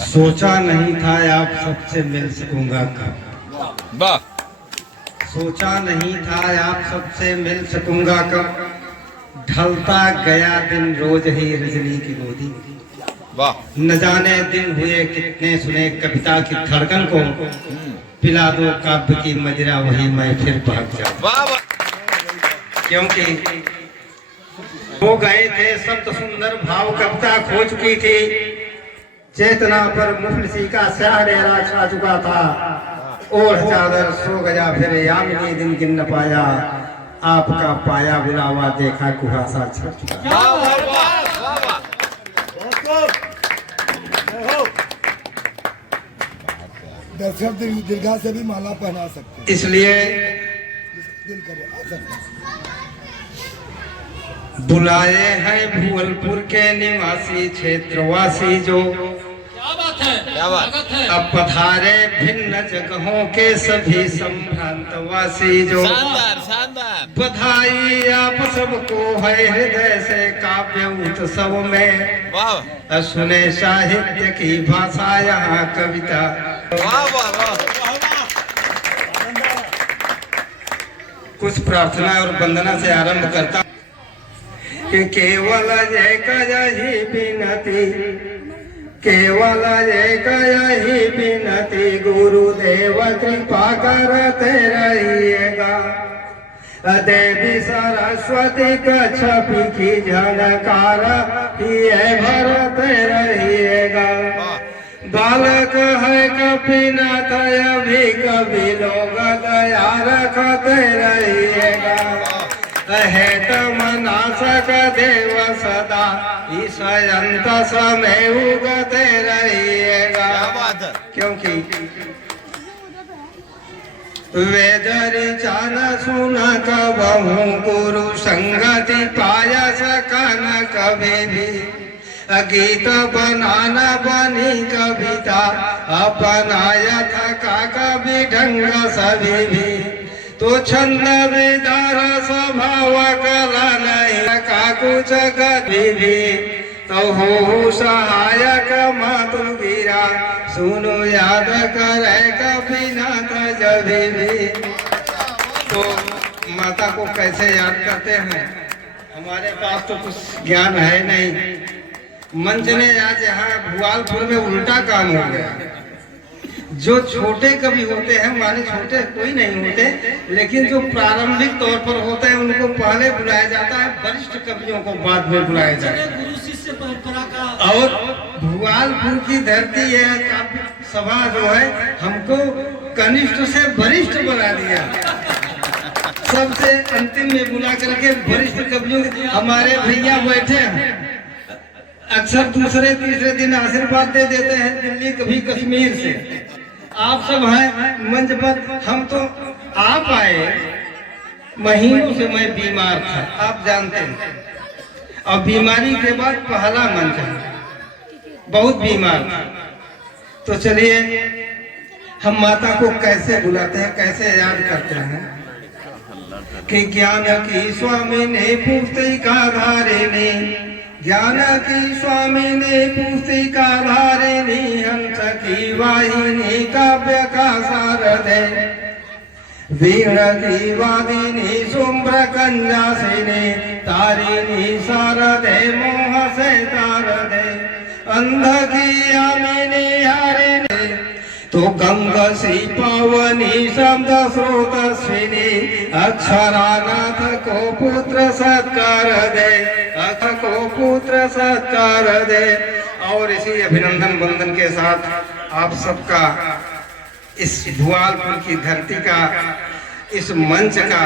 सोचा नहीं था आप सबसे मिल सकूंगा कब। वाह। सोचा नहीं था आप सबसे मिल सकूंगा कब। ढलता गया दिन रोज ही रजनी की गोदी। वाह। न जाने दिन हुए कितने सुने कविता की धड़कन को। पिला दो काव्य की मदिरा वही मैं फिर भाग जाऊं। वाह वाह। क्योंकि हो गए थे शब्द सुंदर भाव कविता खो चुकी थी। चेतना पर मुफलिसी का स्याह डेरा छा चुका था। ओढ़ चादर सो गया फिर यामिनी दिन गिन न पाया। आपका पाया बुलावा देखा कुहासा छट चुका। वाह वाह वाह वाह। दर्शक दीर्घा से भी माला पहना सकते, इसलिए दिल करे आ सकता। बुलाए हैं भूलपुर के निवासी क्षेत्रवासी जो क्या बात है, क्या बात है। अब पधारे भिन्न जगहों के सभी संभ्रांतवासी जो। शानदार शानदार। बधाई आप सबको है हृदय से काव्य उत्सव में। वाह सुने साहित्य की भाषा यहाँ कविता। वाह वाह वाह। कुछ प्रार्थना और वंदना से आरंभ करता कि केवल एक यही विनती, केवल एक यही विनती गुरुदेव कृपा करते रहिएगा। देवी सरस्वती कछपी की झनकार ये भरते रहिएगा। बालक है कपिनाथ अभी कभी लोग दया रखते रहिएगा। है तमना सक देव सदा इस अंत समय उगते रहिएगा। क्योंकि वेदरी चान सुन कबहू गुरु संगति पाया सकन कभी भी। गीत बनाना बनी कविता अपनाया थका कभी ढंग सभी भी। तो छंद विदार स्वभाव कला नहीं का कुछ कभी भी। तो हो सहायक मातु गिरा सुनो याद करे कपिनाथ जभी भी। तो माता को कैसे याद करते हैं, हमारे पास तो कुछ ज्ञान है नहीं। मंच ने आज यहाँ भुआलपुर में उल्टा काम हो गया। जो छोटे कवि होते हैं, माने छोटे कोई नहीं होते, लेकिन जो प्रारंभिक तौर पर होते हैं उनको पहले बुलाया जाता है, वरिष्ठ कवियों को बाद में बुलाया जाता है। गुरु शिष्य परंपरा का। और भुआलपुर की धरती है, काव्य सभा जो है हमको कनिष्ठ से वरिष्ठ बना दिया। सबसे अंतिम में बुला करके वरिष्ठ कवियों हमारे भैया बैठे हैं। अक्सर दूसरे तीसरे दिन आशीर्वाद दे देते हैं दिल्ली कभी कश्मीर से। आप सब हैं मंच पर, हम तो आप आए, महीनों से मैं बीमार था, आप जानते हैं। और बीमारी के बाद पहला मंच है, बहुत बीमार था। तो चलिए हम माता को कैसे बुलाते हैं, कैसे याद करते हैं कि ज्ञान की स्वामी ने पुस्तिका धारिणी, ज्ञान की स्वामी ने पुस्तिका धारिणी, हंस की वाहिनी काव्य का सारदे, वीण की वादिनी शुभ्र कंजासिनी, तारिणी शारदे मोह से तारदे, अंध की यामिनी हारिणी, तो गंगा सी पावनी शब्द स्रोतस्विनी, अक्षरानाथ को पुत्र सत्कार दे, अथ को पुत्र सत्कार दे। और इसी अभिनंदन वंदन के साथ आप सबका इस भुआलपुर की धरती का, इस मंच का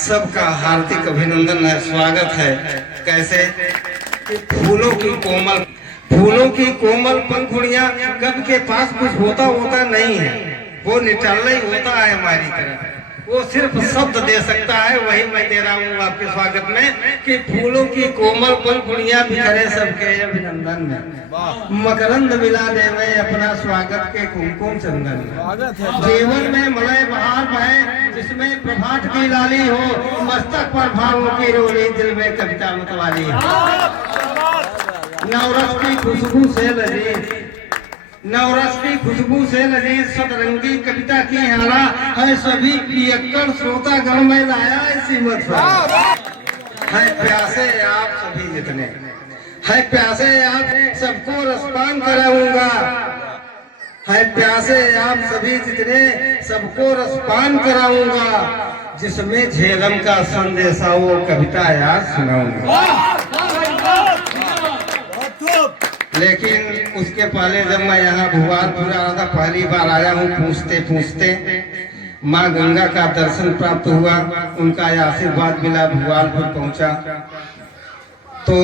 सबका हार्दिक अभिनंदन है, स्वागत है। कैसे फूलों की कोमल पंखुड़ियां, कब के पास कुछ होता नहीं है, वो निठल्ला ही होता है हमारी तरफ। वो सिर्फ शब्द दे सकता है, वही मैं दे रहा हूँ आपके स्वागत में कि फूलों की कोमल पंखुड़ियां बिखरे सबके अभिनंदन में। मकरंद मिला दे में अपना स्वागत के कुमकुम चंदन में। जीवन में मलय बहार बहे जिसमें प्रभात की लाली हो, मस्तक पर भावों की रोली, दिल में कविता मतवाली हो। नवरस की खुशबू से लजी नवरस की खुशबू से लजीज सतरंगी कविता की हाला है सभी पियक्कड़ श्रोता गण में लाया इसी मत है प्यासे आप सभी जितने है प्यासे आप सबको रसपान कराऊंगा है प्यासे आप सभी जितने सबको रसपान कराऊंगा जिसमें झेलम का संदेशा वो कविता याद सुनाऊंगा। लेकिन उसके पहले जब मैं यहाँ भुआलपुर आ रहा था पहली बार आया हूँ पूछते पूछते माँ गंगा का दर्शन प्राप्त हुआ, उनका आशीर्वाद मिला, भुआलपुर पहुंचा तो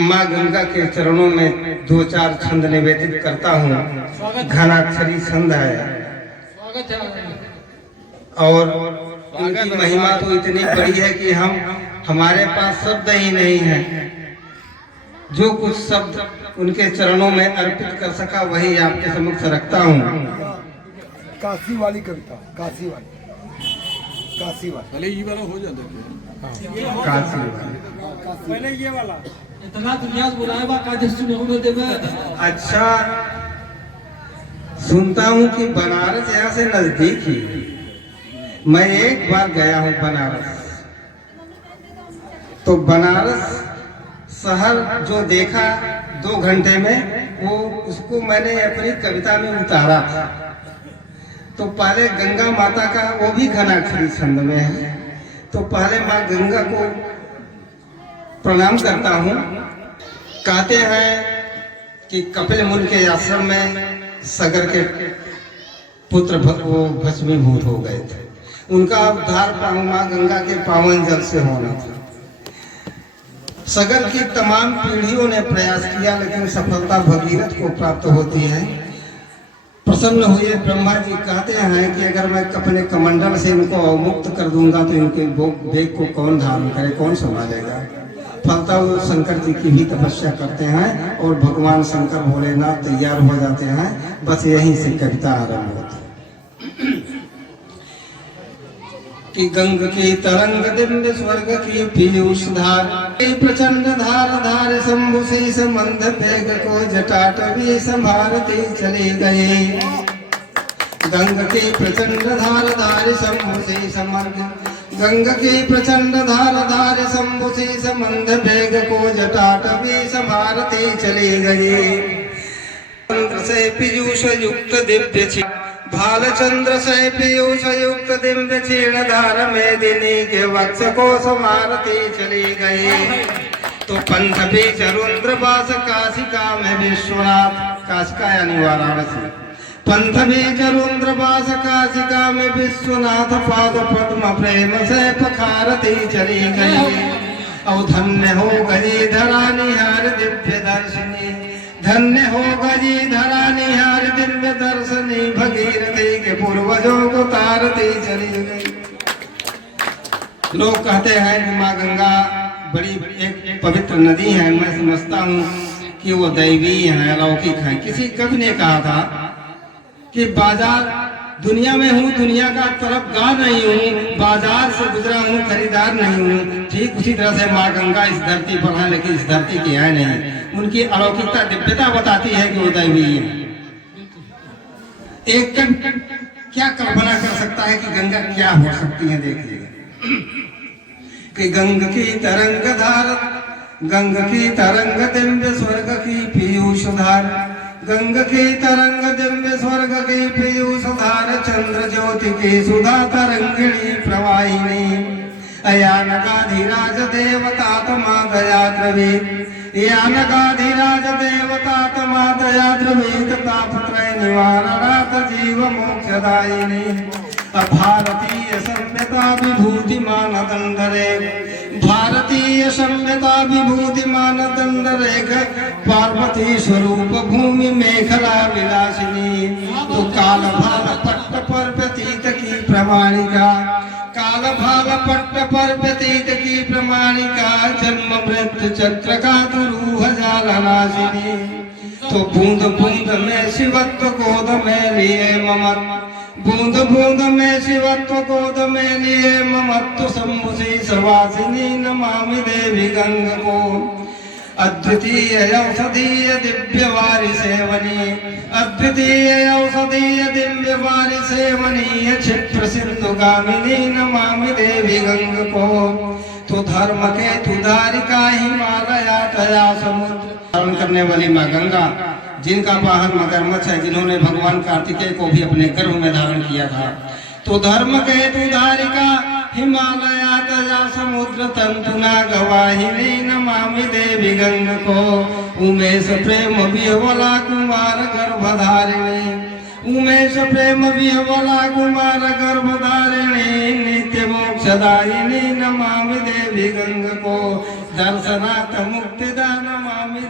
माँ गंगा के चरणों में 2-4 छंद निवेदित करता हूँ। घनाक्षरी छंद है और उनकी महिमा तो इतनी बड़ी है कि हमारे पास शब्द ही नहीं है। जो कुछ शब्द उनके चरणों में अर्पित कर सका वही आपके समक्ष रखता हूँ। काशी वाली कविता, काशी वाली पहले ये वाला हो जाता है। काशी वाली पहले ये वाला इतना दुनिया बुलाए बा काजे सुने हो देबे। अच्छा सुनता हूँ कि बनारस यहाँ से नजदीक ही, मैं एक बार गया हूँ बनारस, तो बनारस शहर जो देखा 2 घंटे में वो उसको मैंने अपनी कविता में उतारा था। तो पहले गंगा माता का वो भी घनाक्षरी छंद में है, तो पहले माँ गंगा को प्रणाम करता हूँ। कहते हैं कि कपिल मुनि के आश्रम में सगर के पुत्र वो भस्मीभूत हो गए थे, उनका उद्धार माँ गंगा के पावन जल से होना था। सगर की तमाम पीढ़ियों ने प्रयास किया लेकिन सफलता भगीरथ को प्राप्त होती है। प्रसन्न हुए ब्रह्मा जी कहते हैं कि अगर मैं अपने कमंडल से इनको अवमुक्त कर दूंगा तो इनके वेग को कौन धारण करे, कौन संभालेगा। फलता वो शंकर जी की भी तपस्या करते हैं और भगवान शंकर भोलेनाथ तैयार हो जाते हैं। बस यहीं से कविता आरंभ होती है कि गंग की तरंग दिव्य स्वर्ग की पीयूष धार, प्रचंड धार धार शंभु से संबंध वेग को जटाटवी संभारती चली गई। गंग की प्रचंड धार धार शंभु से संबंध, गंग की प्रचंड धार धार शंभु से संबंध वेग को जटाटवी संभारती चली गई। चंद्र से पीयूष युक्त दिव्य भालचंद्र से पीयूष युक्त दिव्य क्षीण धार में दिनी के वक्ष को संभारती चली गई। तो पंथ भी चरुद्र बास काशिका में विश्वनाथ, काशिका यानी वाराणसी, पंथ भी चरुद्र बास काशिका में विश्वनाथ पाद पद्म प्रेम से पखारती चली गई। और धन्य हो गई धरा निहार दिव्य दर्शनी, धन्य हो गई धरा निहार दिव्य दर्शनी, भगीरथी के पूर्वजों को तारती चली गई। लोग कहते हैं कि माँ गंगा बड़ी एक पवित्र नदी है, मैं समझता हूँ कि वो दैवी है, अलौकिक है। किसी कवि ने कहा था कि बाजार दुनिया में हूँ, दुनिया का तरफदार नहीं हूँ, बाजार से गुजरा हूँ, खरीदार नहीं हूँ। ठीक उसी तरह से माँ गंगा इस धरती पर है लेकिन इस धरती की है नहीं। उनकी अलौकिकता दिव्यता बताती है कि वो दैवी है। एक क्या कल्पना कर सकता है कि गंगा क्या हो सकती है। देखिए कि गंग की तरंग धार, गंग की तरंग दिव्य स्वर्ग की पीयूष धार, गंग की तरंग दिव्य स्वर्ग की पीयूष धार, चंद्र ज्योति की सुधा तरंगिणी प्रवाहिनी, अयानकाधिराज देवता तमा दया द्रवी, यानकाधिराज देवता तमा दया द्रवी, तापत्रय निवारणार्थ जीव मोक्षदायिनी, भारतीय सभ्यता विभूति मानदंड रेख, भारतीय सभ्यता विभूति मानदंड रेख, पार्वती स्वरूप भूमि मेखला विलासिनी। तो काल भाल पट्ट पर व्यतीत की प्रमाणिका, काल भाल पट्ट पर व्यतीत की प्रमाणिका, जन्म मृत्यु चक्र का गुरु हजार नाशिनी। तो बूंद बूंद में शिवत्व गोद में लिए ममत, बूंद बूंद में शिवत्व गोद में लिए ममत्व, शंभु से सवासिनी नमामि देवी गंग को, अद्वितीय औषधीय दिव्य वारि सेवनी, अद्वितीय औषधीय दिव्य वारि सेवनीय क्षिप्र सिंधु गामिनी नमामि देवी गंग को। तो धर्म के तुधारिका हिमालया तया समुद्र धारण करने वाली माँ गंगा, जिनका वाहन मगरमच्छ है, जिन्होंने भगवान कार्तिकेय को भी अपने गर्भ में धारण किया था। तो धर्म के तुधारिका हिमालया तया समुद्र तंतुना गवाहिनी नमामि देवी गंग को। उमेश प्रेम विह्वला कुमार गर्भधारिणी, उमेश प्रेम विह्वला कुमार गर्भधारिणी नित्य मोक्षदायिनी नमामि देवी गंग को। दर्शनाथ मुक्तिदा नमामि